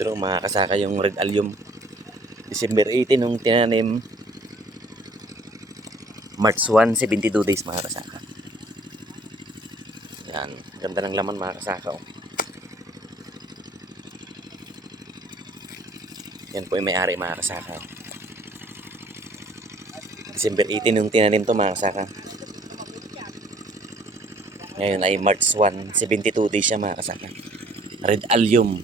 Pero mga kasaka yung red allium. December 18 nung tinanim. March 1, 72 days mga kasaka. Yan, ganda ng laman mga kasaka. Oh. Yan po yung may-ari mga kasaka. December 18 nung tinanim to mga kasaka. Ngayon ay March 1, 72 days siya mga kasaka. Red allium.